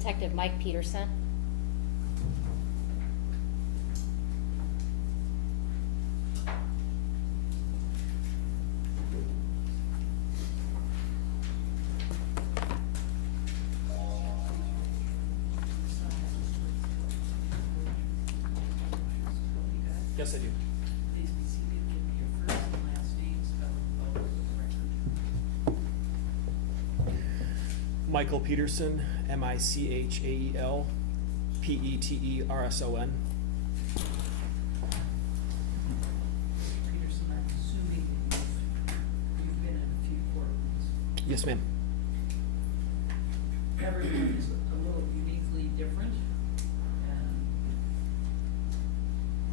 Detective Mike Peterson. Yes, I do. Please be seated. Give me your first and last name, spelled and followed with the record. Michael Peterson, Michael Peterson. Peterson, I'm assuming that you've been in a few courtrooms. Yes, ma'am. Everyone is a little uniquely different, and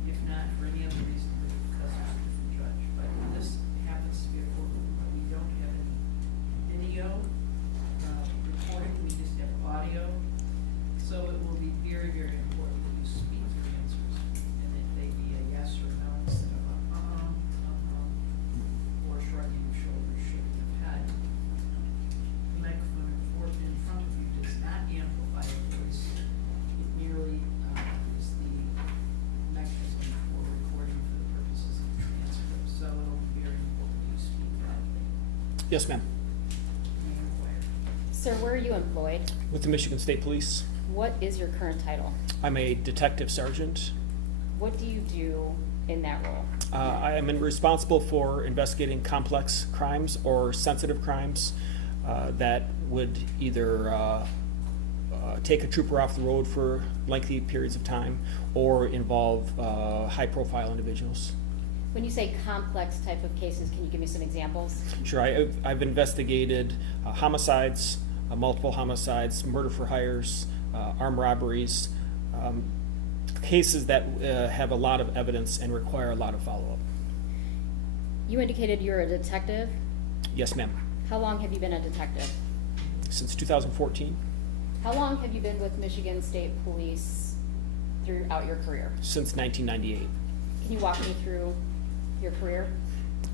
if not for any other reason, because there's a different judge. But this happens to be a courtroom where we don't have any video recording, we just have audio. So it will be very, very important that you speak your answers, and it may be a yes or no instead of a or shrugging your shoulders, shaking your head. The microphone in front of you does not amplify your voice. It merely is the mechanism for recording for the purposes of transcript. So it'll be very important that you speak loudly. Yes, ma'am. Name required. Sir, where are you employed? With the Michigan State Police. What is your current title? I'm a detective sergeant. What do you do in that role? I am responsible for investigating complex crimes or sensitive crimes that would either take a trooper off the road for lengthy periods of time or involve high-profile individuals. When you say complex type of cases, can you give me some examples? Sure, I've investigated homicides, multiple homicides, murder for hires, armed robberies, cases that have a lot of evidence and require a lot of follow-up. You indicated you're a detective. Yes, ma'am. How long have you been a detective? Since 2014, How long have you been with Michigan State Police throughout your career? since 1998. Can you walk me through your career?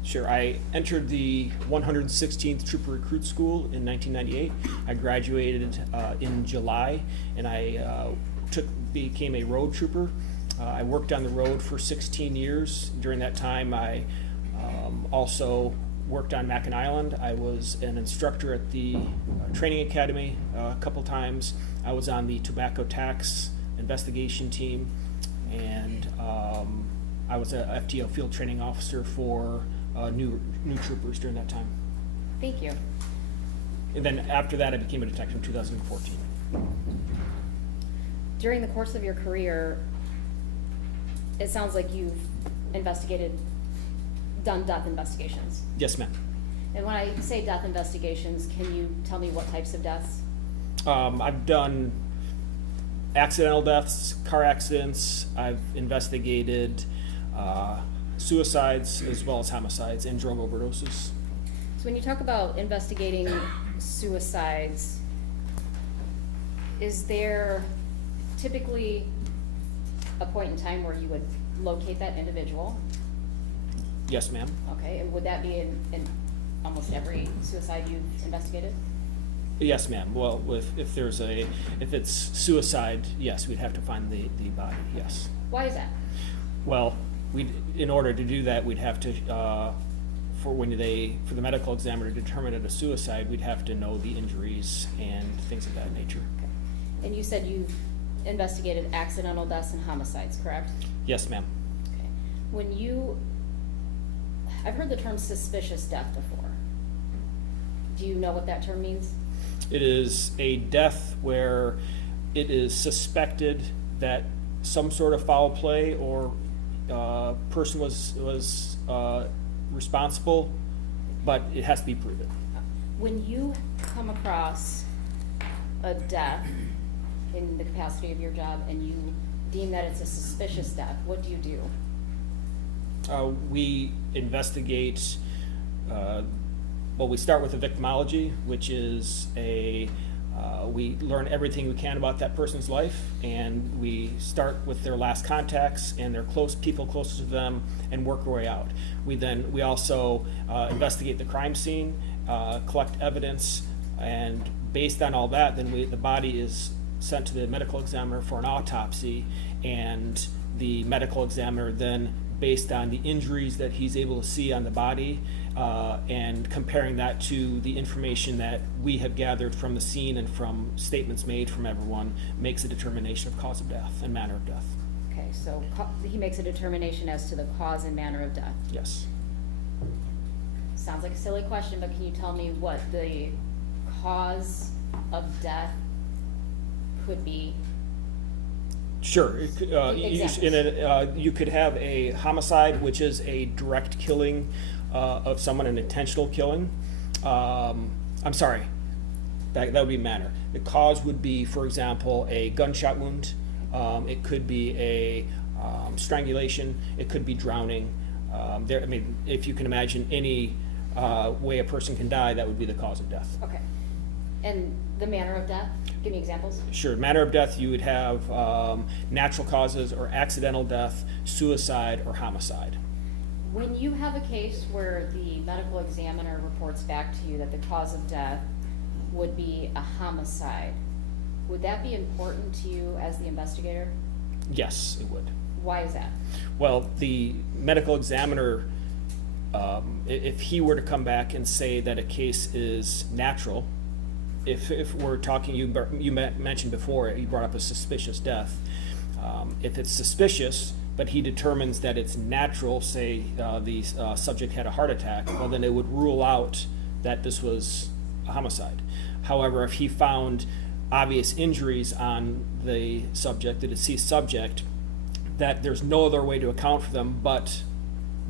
Sure, I entered the 116th Trooper Recruit School in 1998. I graduated in July, and I became a road trooper. I worked on the road for 16 years. During that time, I also worked on Mackinac Island. I was an instructor at the training academy a couple times. I was on the tobacco tax investigation team, and I was a FTO field training officer for new troopers during that time. Thank you. And then after that, I became a detective in 2014. During the course of your career, it sounds like you've done death investigations. Yes, ma'am. And when I say death investigations, can you tell me what types of deaths? I've done accidental deaths, car accidents. I've investigated suicides as well as homicides and drug overdoses. So when you talk about investigating suicides, is there typically a point in time where you would locate that individual? Yes, ma'am. Okay, and would that be in almost every suicide you've investigated? Yes, ma'am. Well, if it's suicide, yes, we'd have to find the body. Yes. Why is that? Well, in order to do that, we'd have to for the medical examiner to determine it a suicide, we'd have to know the injuries and things of that nature. And you said you've investigated accidental deaths and homicides, correct? Yes, ma'am. Okay. I've heard the term suspicious death before. Do you know what that term means? It is a death where it is suspected that some sort of foul play or person was responsible, but it has to be proven. When you come across a death in the capacity of your job and you deem that it's a suspicious death, what do you do? We investigate, we start with a victimology, which is we learn everything we can about that person's life, and we start with their last contacts and their people closest to them and work our way out. We also investigate the crime scene, collect evidence, and based on all that, then the body is sent to the medical examiner for an autopsy, and the medical examiner then, based on the injuries that he's able to see on the body, and comparing that to the information that we have gathered from the scene and from statements made from everyone, makes a determination of cause of death and manner of death. Okay, so he makes a determination as to the cause and manner of death. Yes. Sounds like a silly question, but can you tell me what the cause of death could be? Sure. You could have a homicide, which is a direct killing of someone, an intentional killing. I'm sorry, that would be manner. The cause would be, for example, a gunshot wound. It could be a strangulation. It could be drowning. If you can imagine any way a person can die, that would be the cause of death. Okay. And the manner of death? Give me examples. Sure. Manner of death, you would have natural causes or accidental death, suicide, or homicide. When you have a case where the medical examiner reports back to you that the cause of death would be a homicide, would that be important to you as the investigator? Yes, it would. Why is that? Well, the medical examiner, if he were to come back and say that a case is natural, if we're talking, you mentioned before, you brought up a suspicious death. If it's suspicious, but he determines that it's natural, say the subject had a heart attack, well, then it would rule out that this was a homicide. However, if he found obvious injuries on the subject, the deceased subject, that there's no other way to account for them but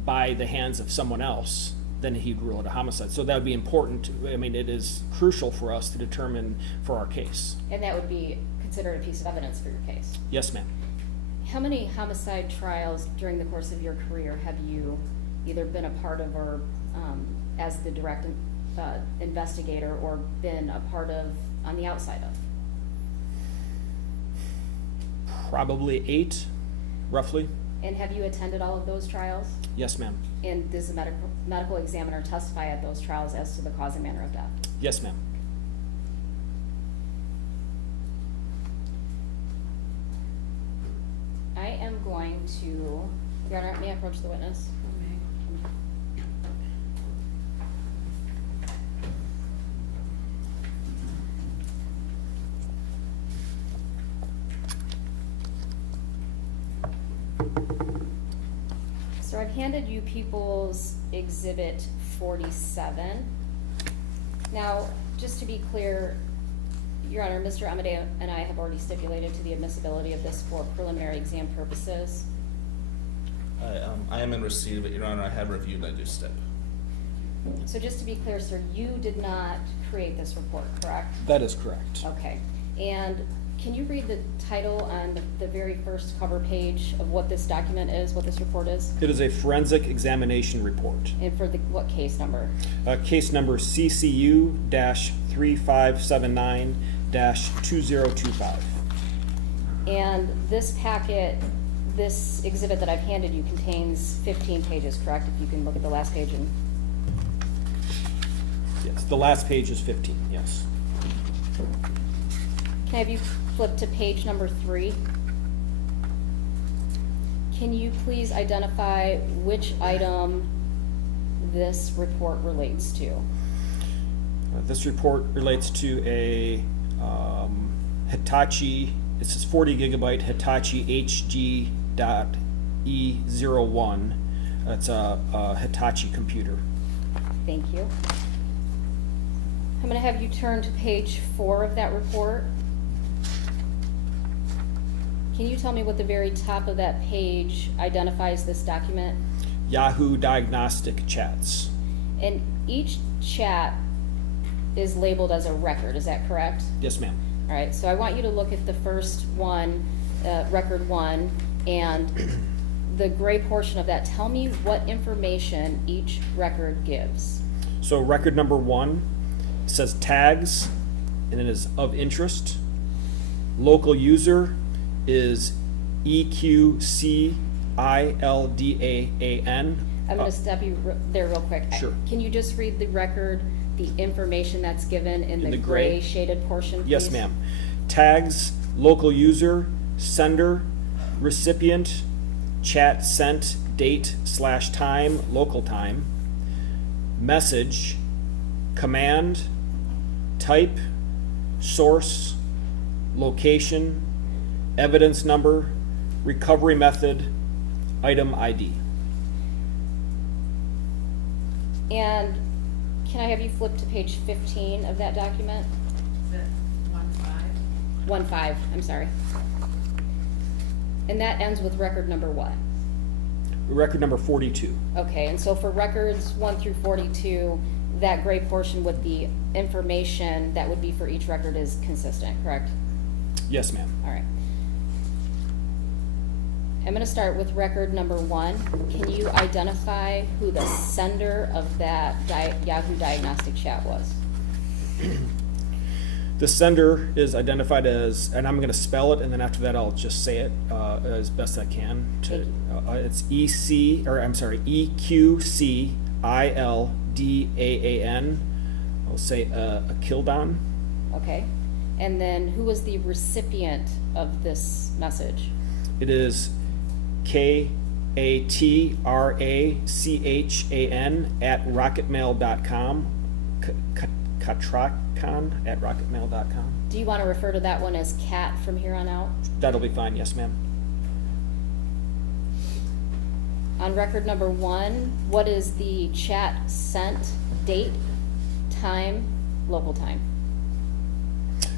by the hands of someone else, then he'd rule it a homicide. So that would be important. It is crucial for us to determine for our case. And that would be considered a piece of evidence for your case? Yes, ma'am. How many homicide trials during the course of your career have you either been a part of or as the direct investigator, or been a part of on the outside of? Probably 8, roughly. And have you attended all of those trials? Yes, ma'am. And does the medical examiner testify at those trials as to the cause and manner of death? Yes, ma'am. I am going to, Your Honor, may I approach the witness? So I've handed you People's Exhibit 47. Now, just to be clear, Your Honor, Mr. Amadeo and I have already stipulated to the admissibility of this for preliminary exam purposes. I am in receipt of it, Your Honor. I have reviewed and I do step. So just to be clear, sir, you did not create this report, correct? That is correct. Okay. And can you read the title on the very first cover page of what this document is, what this report is? It is a forensic examination report. And for what case number? Case number CCU-3579-2025. And this packet, this exhibit that I've handed you contains 15 pages, correct? If you can look at the last page and... Yes, the last page is 15, yes. Can I have you flip to page number 3? Can you please identify which item this report relates to? This report relates to a Hitachi, it says 40 gigabyte Hitachi HG.E01. It's a Hitachi computer. Thank you. I'm going to have you turn to page 4 of that report. Can you tell me what the very top of that page identifies this document? Yahoo Diagnostic Chats. And each chat is labeled as a record, is that correct? Yes, ma'am. All right, so I want you to look at the first one, record 1, and the gray portion of that. Tell me what information each record gives. So record number 1 says tags, and it is of interest. Local user is EQCILDAAN. I'm going to stop you there real quick. Sure. Can you just read the record, the information that's given in the gray shaded portion, please? Yes, ma'am. Tags local user, sender, recipient, chat sent, date/time, local time, message, command, type, source, location, evidence number, recovery method, item ID. And can I have you flip to page 15 of that document? Is that 1-5? 1-5, I'm sorry. And that ends with record number what? Record number 42. Okay, and so for records 1 through 42, that gray portion with the information that would be for each record is consistent, correct? Yes, ma'am. All right. I'm gonna start with record number 1. Can you identify who the sender of that Yahoo Diagnostic Chat was? The sender is identified as, and I'm going to spell it, and then after that I'll just say it as best I can. It's EQCILDAAN. I'll say Akildon. Okay. And then who was the recipient of this message? It is KATRACHAN at rocketmail.com. Katrakan at rocketmail.com. Do you want to refer to that one as Cat from here on out? That'll be fine, yes, ma'am. On record number 1, what is the chat sent date, time, local time?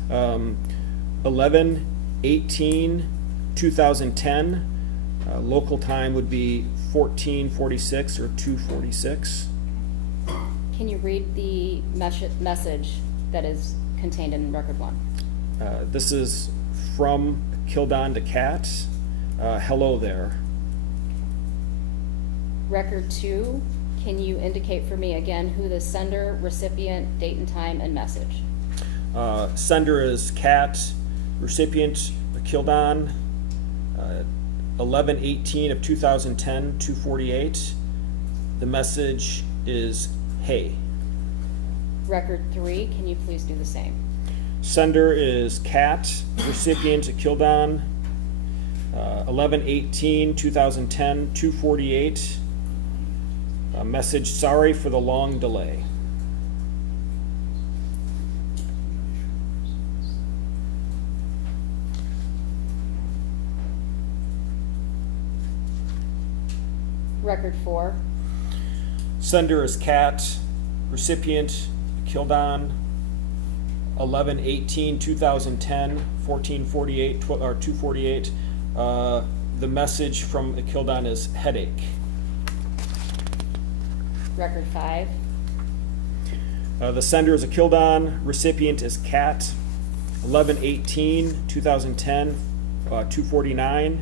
11/18/2010. Local time would be 14:46 or 2:46. Can you read the message that is contained in record 1? This is from Kildon to Cat. Hello there. Record 2, can you indicate for me again who the sender, recipient, date and time, and message? Sender is Cat. Recipient Kildon. 11/18/2010, 2:48. The message is hey. Record 3, can you please do the same? Sender is Cat. Recipient Kildon. 11/18/2010, 2:48. Message, sorry for the long delay. Record 4, Sender is Cat. Recipient Kildon. 11/18/2010, 14:48 or 2:48. The message from Kildon is headache. record 5, The sender is a Kildon. Recipient is Cat. 11/18/2010, 2:49.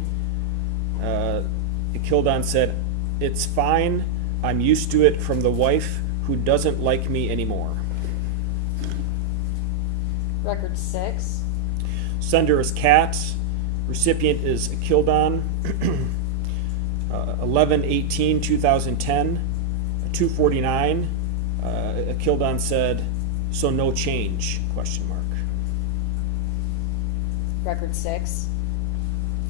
Kildon said, "It's fine. I'm used to it from the wife who doesn't like me anymore." record 6, Sender is Cat. Recipient is Kildon. 11/18/2010, 2:49. Kildon said, "So no change?" Question mark. record 6,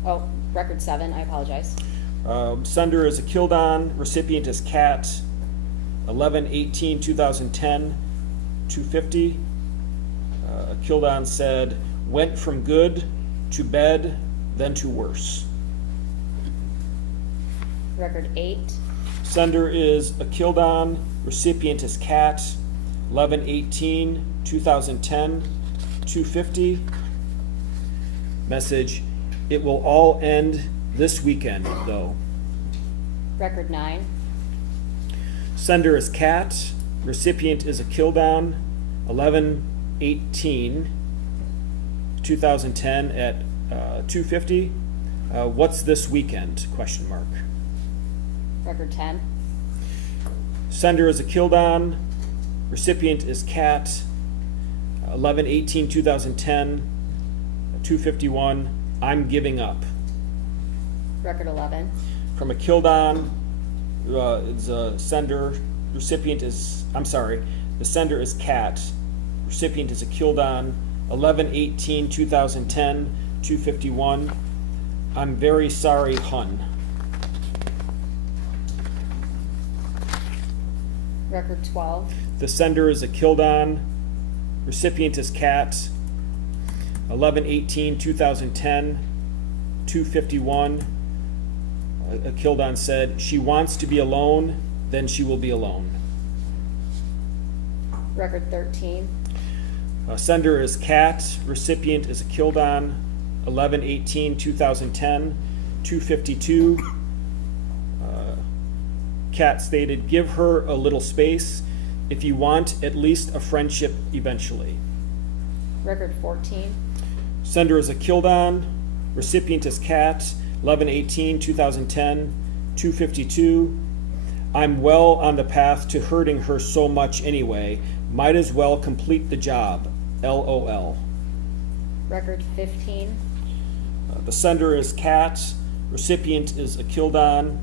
oh, record 7, I apologize. Sender is a Kildon. Recipient is Cat. 11/18/2010, 2:50. Kildon said, "Went from good to bed, then to worse." Record 8, Sender is a Kildon. Recipient is Cat. 11/18/2010, 2:50. Message, "It will all end this weekend, though." record 9, Sender is Cat. Recipient is a Kildon. 11/18/2010 at 2:50. What's this weekend? Question mark. record 10, Sender is a Kildon. Recipient is Cat. 11/18/2010, 2:51. I'm giving up. record 11, From a Kildon, it's a sender. Recipient is, I'm sorry, the sender is Cat. Recipient is a Kildon. 11/18/2010, 251. I'm very sorry, hun. Record 12. The sender is a Kildon. Recipient is Kat. 11/18/2010, 251. A Kildon said, she wants to be alone, then she will be alone. Record 13. Sender is Kat. Recipient is a Kildon. 11/18/2010, 252. Kat stated, give her a little space. If you want, at least a friendship eventually. Record 14. Sender is a Kildon. Recipient is Kat. 11/18/2010, 252. I'm well on the path to hurting her so much anyway. Might as well complete the job. LOL. Record 15. The sender is Kat. Recipient is a Kildon.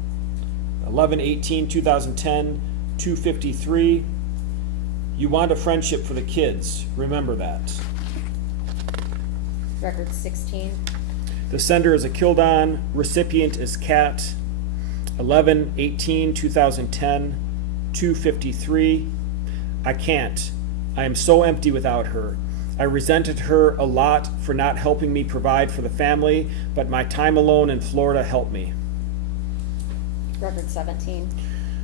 11/18/2010, 253. You want a friendship for the kids. Remember that. Record 16. The sender is a Kildon. Recipient is Kat. 11/18/2010, 253. I can't. I am so empty without her. I resented her a lot for not helping me provide for the family, but my time alone in Florida helped me. Record 17.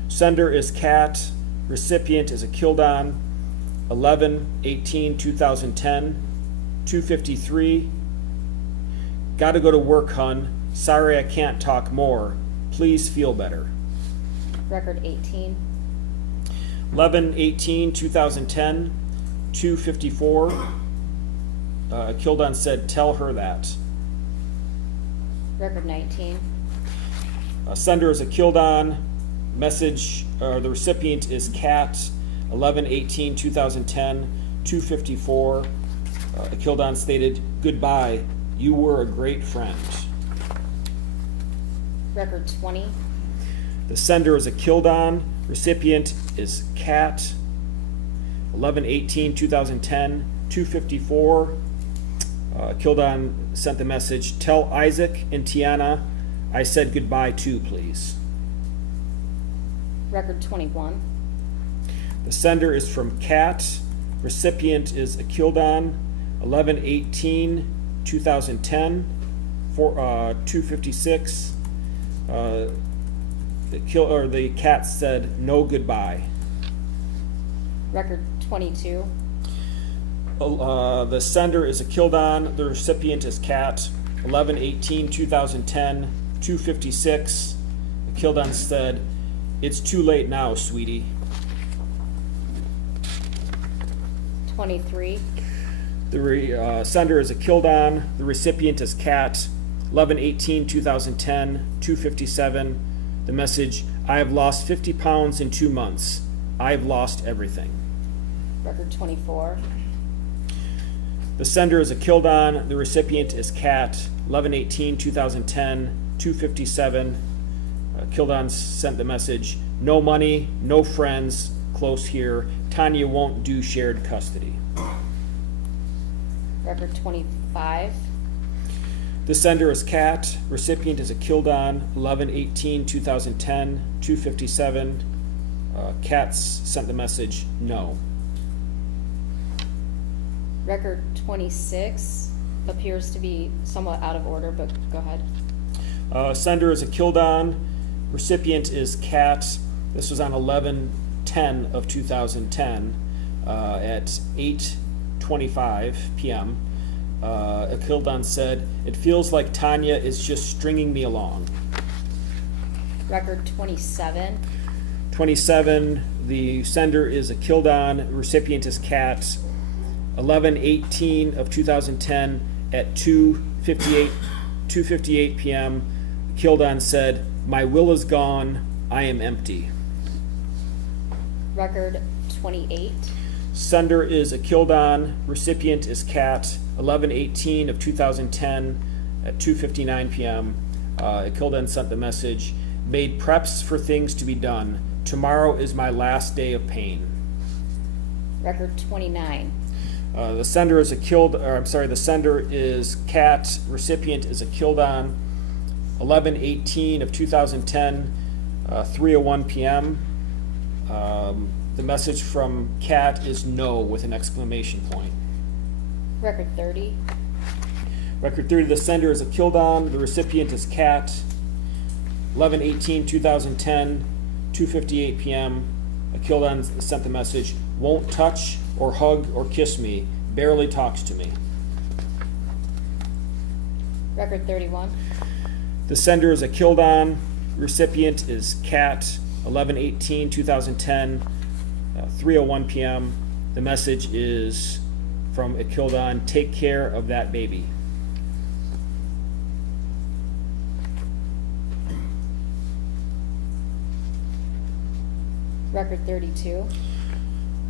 Sender is Kat. Recipient is a Kildon. 11/18/2010, 253. Gotta go to work, hun. Sorry I can't talk more. Please feel better. Record 18. 11/18/2010, 254. Kildon said, tell her that. Record 19. Sender is a Kildon. Message, the recipient is Kat. 11/18/2010, 254. Kildon stated, goodbye. You were a great friend. Record 20. The sender is a Kildon. Recipient is Kat. 11/18/2010, 254. Kildon sent the message, tell Isaac and Tiana I said goodbye too, please. Record 21. The sender is from Kat. Recipient is a Kildon. 11/18/2010, 256. The Kat said no goodbye. Record 22. The sender is a Kildon. The recipient is Kat. 11/18/2010, 256. Kildon said, it's too late now, sweetie. 23. The sender is a Kildon. The recipient is Kat. 11/18/2010, 257. The message, I have lost 50 pounds in 2 months. I've lost everything. Record 24. The sender is a Kildon. The recipient is Kat. 11/18/2010, 257. Kildon sent the message, no money, no friends, close here. Tanya won't do shared custody. Record 25. The sender is Kat. Recipient is a Kildon. 11/18/2010, 257. Kat sent the message, no. Record 26 appears to be somewhat out of order, but go ahead. Sender is a Kildon. Recipient is Kat. This was on 11/10/2010 at 8:25 p.m. A Kildon said, it feels like Tanya is just stringing me along. Record 27. 27, the sender is a Kildon. Recipient is Kat. 11/18/2010 at 2:58 p.m. Kildon said, my will is gone. I am empty. Record 28. Sender is a Kildon. Recipient is Kat. 11/18/2010 at 2:59 p.m. Kildon sent the message, made preps for things to be done. Tomorrow is my last day of pain. Record 29. The sender is Kat, recipient is Akildon, 11/18 of 2010, 3:01 p.m. The message from Kat is no with an exclamation point. Record 30. Record 30, the sender is Akildon, the recipient is Kat, 11/18, 2010, 2:58 p.m. Akildon sent the message, won't touch or hug or kiss me, barely talks to me. Record 31. The sender is Akildon, recipient is Kat, 11/18, 2010, 3:01 p.m. The message is from Akildon, take care of that baby. Record 32.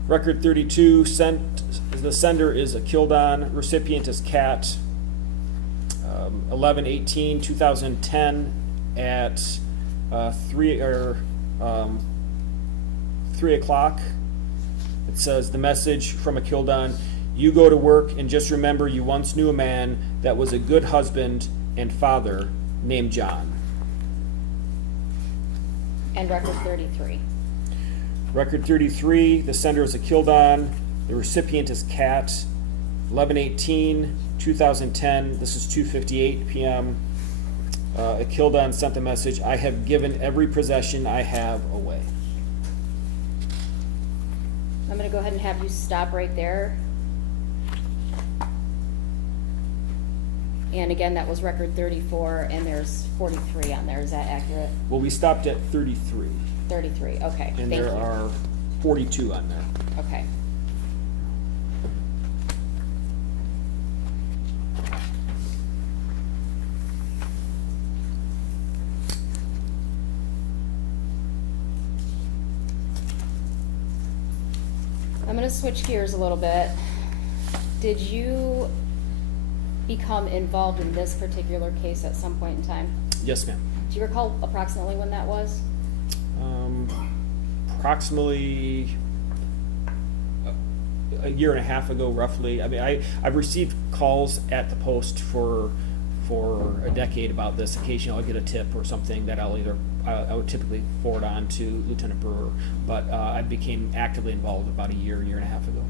Record 32, the sender is Akildon, recipient is Kat, 11/18, 2010 at 3 o'clock. It says the message from Akildon, you go to work and just remember you once knew a man that was a good husband and father named John. And record 33. Record 33, the sender is Akildon, the recipient is Kat, 11/18, 2010, this is 2:58 p.m. Akildon sent the message, I have given every possession I have away. I'm gonna go ahead and have you stop right there. And again, that was record 34, and there's 43 on there, is that accurate? Well, we stopped at 33, 33, okay, and thank you. there are 42 on there. Okay. I'm gonna switch gears a little bit. Did you become involved in this particular case at some point in time? Yes, ma'am. Do you recall approximately when that was? Approximately a year and a half ago, roughly. I mean, I've received calls at the post for a decade about this. Occasionally I'll get a tip or something that I would typically forward on to Lieutenant Brewer, but I became actively involved about a year and a half ago.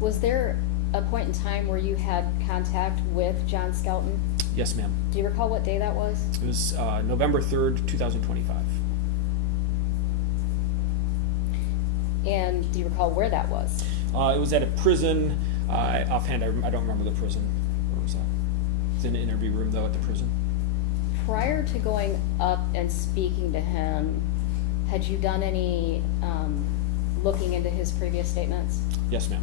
Was there a point in time where you had contact with John Skelton? Yes, ma'am. Do you recall what day that was? It was November 3rd, 2025. And do you recall where that was? It was at a prison. Offhand, I don't remember the prison. Where was that? It's in an interview room, though, at the prison. Prior to going up and speaking to him, had you done any looking into his previous statements? Yes, ma'am.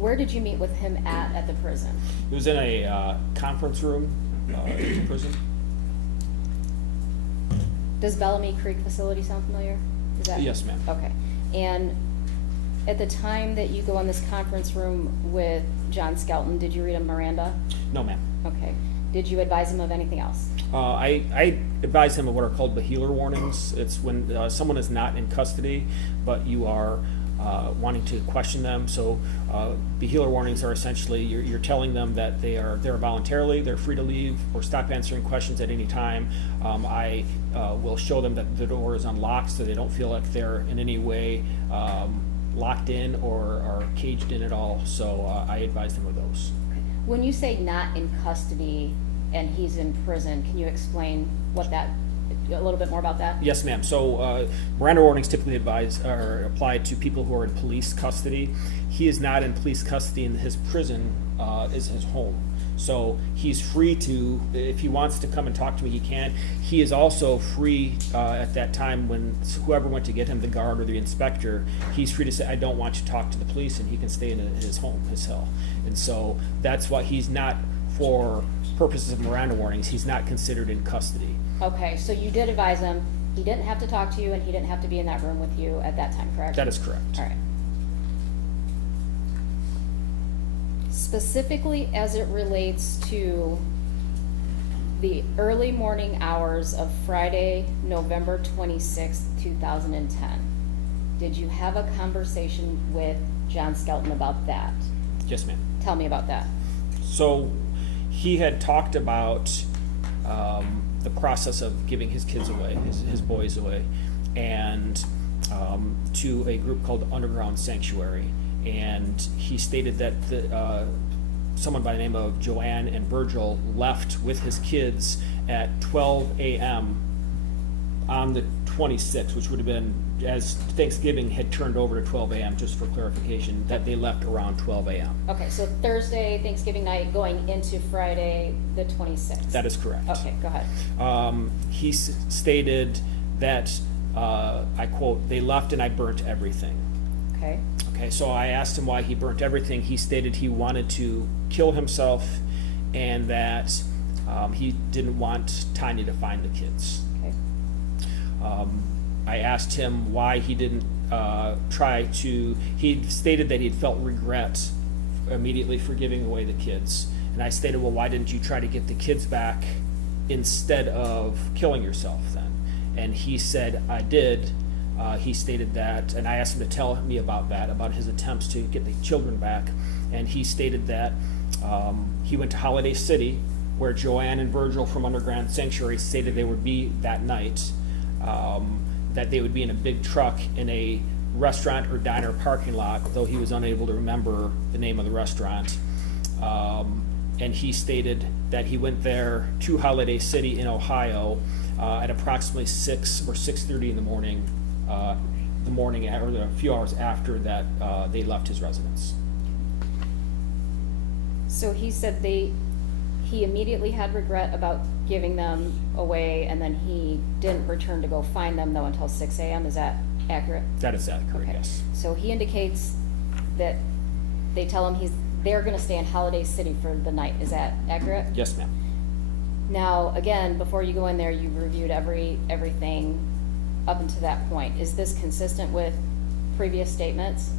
Where did you meet with him at the prison? It was in a conference room in the prison. Does Bellamy Creek facility sound familiar? Is that? Yes, ma'am. Okay. And at the time that you go in this conference room with John Skelton, did you read him Miranda? No, ma'am. Okay. Did you advise him of anything else? I advise him of what are called behealer warnings. It's when someone is not in custody, but you are wanting to question them. So behealer warnings are essentially you're telling them that they're voluntarily, they're free to leave or stop answering questions at any time. I will show them that the door is unlocked so they don't feel like they're in any way locked in or are caged in at all. So I advise them of those. When you say not in custody and he's in prison, can you explain a little bit more about that? Yes, ma'am. So Miranda warnings typically apply to people who are in police custody. He is not in police custody, and his prison is his home. So he's free to, if he wants to come and talk to me, he can. He is also free at that time when whoever went to get him, the guard or the inspector, he's free to say, I don't want you to talk to the police, and he can stay in his home, his cell. And so that's why he's not, for purposes of Miranda warnings, he's not considered in custody. Okay, so you did advise him, he didn't have to talk to you and he didn't have to be in that room with you at that time, correct? That is correct. All right. Specifically as it relates to the early morning hours of Friday, November 26th, 2010, Did you have a conversation with John Skelton about that? Yes, ma'am. Tell me about that. So he had talked about the process of giving his kids away, his boys away, and to a group called Underground Sanctuary. And he stated that someone by the name of Joanne and Virgil left with his kids at 12 a.m. on the 26th, which would have been as Thanksgiving had turned over to 12 a.m., just for clarification, that they left around 12 a.m. Okay, so Thursday, Thanksgiving night, going into Friday, the 26th. That is correct. Okay, go ahead. He stated that, I quote, "They left and I burnt everything." Okay, Okay, so I asked him why he burnt everything. He stated he wanted to kill himself and that he didn't want Tanya to find the kids. okay. I asked him why he didn't he stated that he'd felt regret immediately for giving away the kids. And I stated, well, why didn't you try to get the kids back instead of killing yourself then? And he said, I did. He stated that, and I asked him to tell me about that, about his attempts to get the children back. And he stated that he went to Holiday City, where Joanne and Virgil from Underground Sanctuary stated they would be that night. That they would be in a big truck in a restaurant or diner parking lot, though he was unable to remember the name of the restaurant. And he stated that he went there to Holiday City in Ohio at approximately 6 or 6:30 in the morning, or a few hours after that they left his residence. So he said he immediately had regret about giving them away, and then he didn't return to go find them though until 6 a.m. Is that accurate? That is accurate, Okay. yes. So he indicates that they tell him they're gonna stay in Holiday City for the night. Is that accurate? Yes, ma'am. Now, again, before you go in there, you've reviewed everything up until that point. Is this consistent with previous statements?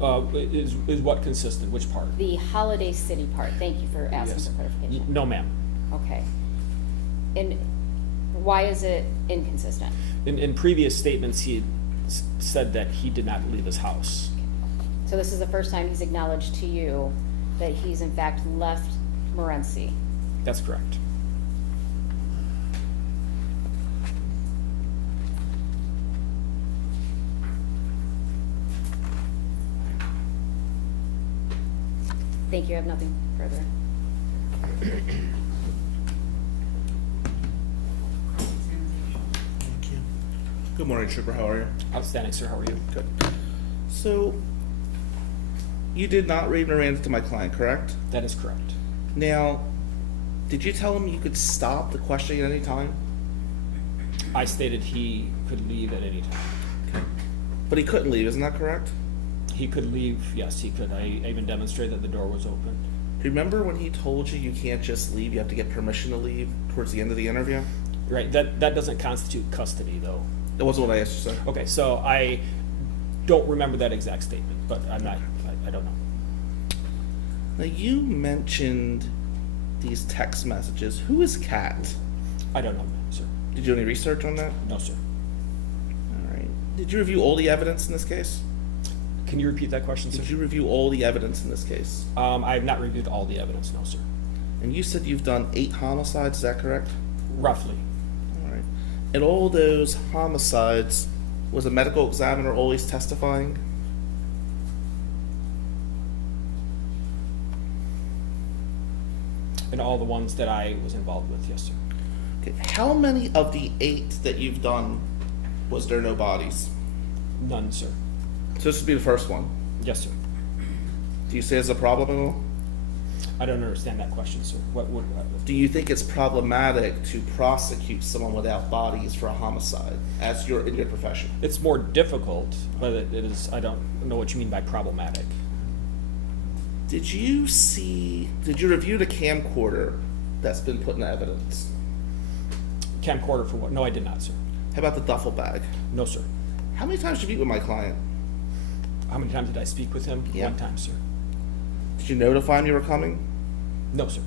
Is what consistent? Which part? The Holiday City part. Thank you for asking Yes. for clarification. No, ma'am. Okay. And why is it inconsistent? In previous statements, he had said that he did not leave his house. So this is the first time he's acknowledged to you that he's in fact left Morenci. That's correct. Thank you, I have nothing further. Thank you. Good morning, Trooper. How are you? Outstanding, sir. How are you? Good. So, you did not read Miranda to my client, correct? That is correct. Now, did you tell him you could stop the questioning at any time? I stated he could leave at any time. Okay. But he couldn't leave, isn't that correct? He could leave, yes, he could. I even demonstrated that the door was open. Do you remember when he told you you can't just leave, you have to get permission to leave towards the end of the interview? Right, that doesn't constitute custody, though. That wasn't what I asked you, sir. Okay, so I don't remember that exact statement, but I don't know. Now, you mentioned these text messages. Who is Kat? I don't know, sir. Did you do any research on that? No, sir. All right. Did you review all the evidence in this case? Can you repeat that question, sir? Did you review all the evidence in this case? I have not reviewed all the evidence, no, sir. And you said you've done 8 homicides, is that correct? Roughly. All right. In all those homicides, was a medical examiner always testifying? And all the ones that I was involved with, yes, sir. Okay. How many of the 8 that you've done was there no bodies? None, sir. So this would be the first one. Yes, sir. Do you say it's a problem at all? I don't understand that question, sir. What would, Do you think it's problematic to prosecute someone without bodies for a homicide as in your profession? it's more difficult, but it is, I don't know what you mean by problematic. Did you review the camcorder that's been put in evidence? Camcorder for what? No, I did not, sir. How about the duffel bag? No, sir. How many times did you meet with my client? How many times did I speak with him? Yeah. One time, sir. Did you notify him you were coming? No, sir.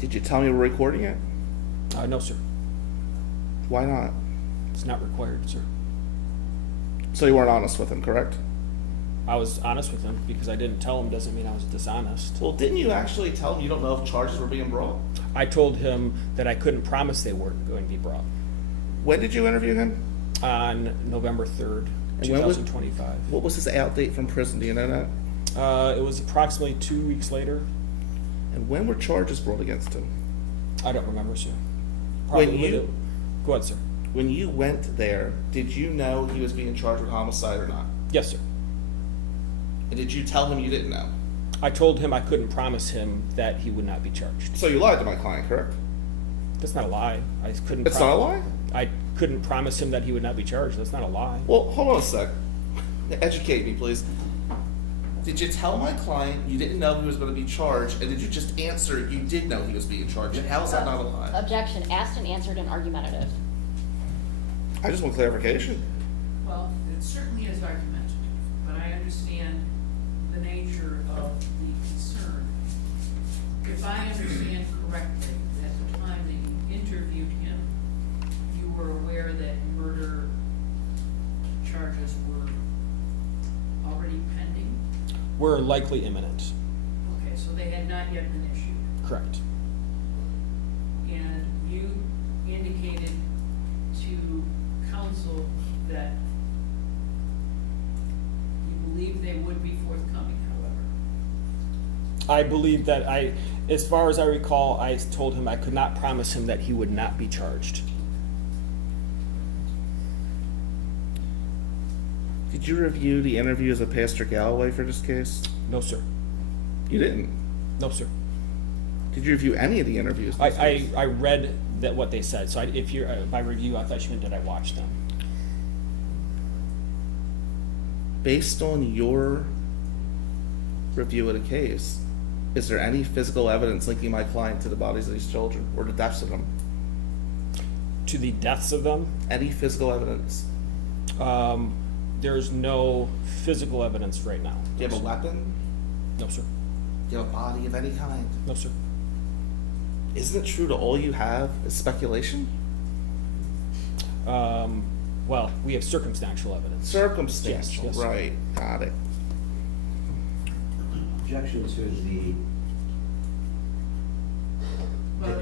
Did you tell him you were recording it? No, sir. Why not? It's not required, sir. So you weren't honest with him, correct? I was honest with him because I didn't tell him doesn't mean I was dishonest. Well, didn't you actually tell him you don't know if charges were being brought? I told him that I couldn't promise they weren't going to be brought When did you interview him? on November 3rd, And when was- 2025. What was his out date from prison? Do you know that? It was approximately 2 weeks later. And when were charges brought against him? I don't remember, sir. When Probably you- Go ahead, sir. When you went there, did you know he was being charged with homicide or not? Yes, sir. And did you tell him you didn't know? I told him I couldn't promise him that he would not be charged. So you lied to my client, correct? That's not a lie. I couldn't. It's not a lie? I couldn't promise him that he would not be charged. That's not a lie. Well, hold on a sec. Educate me, please. Did you tell my client you didn't know he was going to be charged, and did you just answer you did know he was being charged? How is that not a lie? Objection, asked and answered and argumentative. I just want clarification. Well, it certainly is argumentative, but I understand the nature of the concern. If I understand correctly, at the time that you interviewed him, you were aware that murder charges were already pending? We're likely imminent. Okay, so they had not yet been issued. Correct. And you indicated to counsel that you believe they would be forthcoming, however. I believe that as far as I recall, I told him I could not promise him that he would not be charged. Did you review the interviews of Pastor Galloway for this case? No, sir. You didn't. No, sir. Did you review any of the interviews? in this case? I read that what they said. So if you're by review, I thought you meant did I watch them? Based on your review of the case, is there any physical evidence linking my client to the bodies of these children or the deaths of them? To the deaths of them, Any physical evidence? there's no physical evidence right now. Do you have a weapon? No, sir. Do you have a body of any kind? No, sir. Isn't it true that all you have is speculation? Well, we have circumstantial evidence. Circumstantial, Yes. right, got it. Objection to the, Well,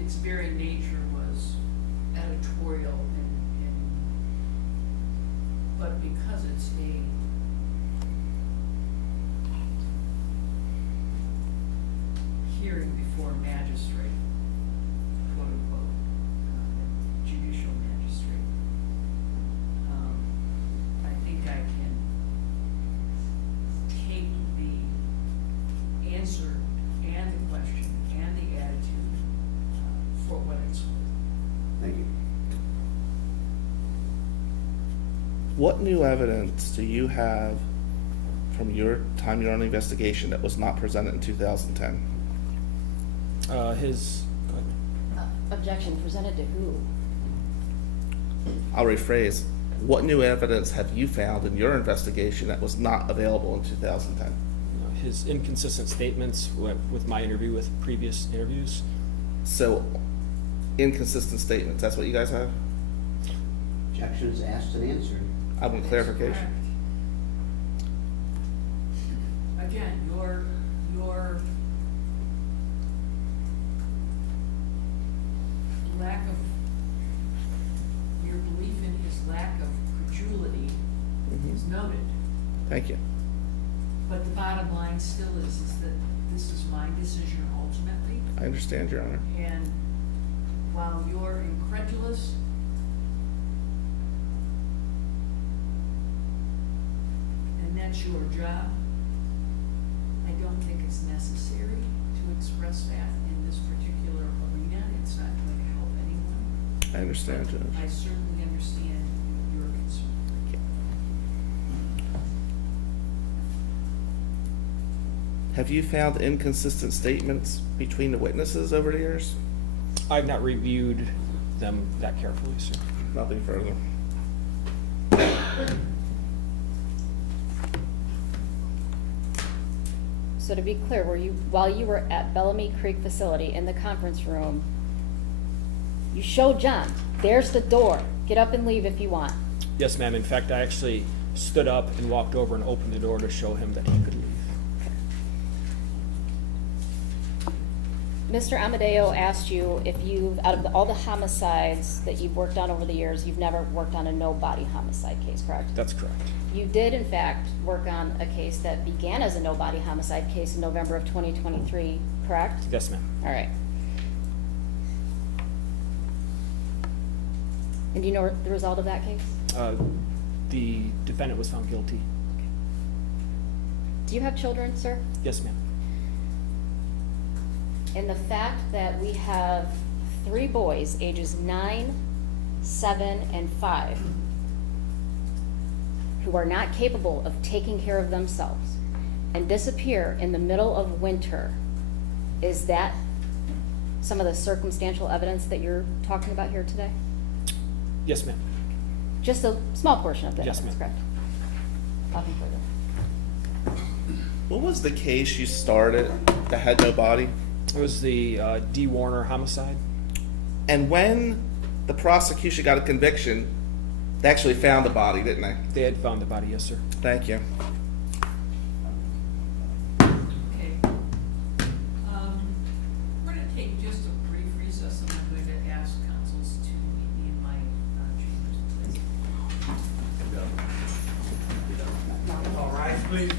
its very nature was editorial but because it's a hearing before a magistrate, quote unquote, judicial magistrate, I think I can take the answer and the question and the attitude for what it's worth. thank you. What new evidence do you have from your time you're on the investigation that was not presented in 2010? Go ahead. Objection, presented to who? I'll rephrase. What new evidence have you found in your investigation that was not available in 2010? His inconsistent statements with my interview with previous interviews. So, inconsistent statements, that's what you guys have? Objection is asked and answered. I want clarification. Correct. Again, your lack of, your belief in his lack of credulity is noted. Thank you. But the bottom line still is that this is my decision ultimately. I understand, Your Honor. And while you're incredulous, and that's your job, I don't think it's necessary to express that in this particular arena. It's not going to help anyone. I understand, But I Judge. certainly understand your concern. Have you found inconsistent statements between the witnesses over the years? I've not reviewed them that carefully, sir. Nothing further. So to be clear, while you were at Bellamy Creek facility in the conference room, you showed John, there's the door, get up and leave if you want. Yes, ma'am. In fact, I actually stood up and walked over and opened the door to show him that he could leave. Mr. Amadeo asked you if you've, out of all the homicides that you've worked on over the years, you've never worked on a no-body homicide case, correct? That's correct. You did, in fact, work on a case that began as a no-body homicide case in November of 2023, correct? Yes, ma'am. All right. And do you know the result of that case? The defendant was found guilty. Do you have children, sir? Yes, ma'am. And the fact that we have 3 boys, ages 9, 7, and 5, who are not capable of taking care of themselves and disappear in the middle of winter, is that some of the circumstantial evidence that you're talking about here today? Yes, ma'am. Just a small portion of the Yes, evidence, ma'am. correct? Nothing further. What was the case you started that had no body? It was the D. Warner homicide. And when the prosecution got a conviction, they actually found the body, didn't they? They had found the body, yes, sir. Thank you. Okay. We're gonna take just a brief recess, and I'm going to ask councils to meet me in my chambers. All right, please.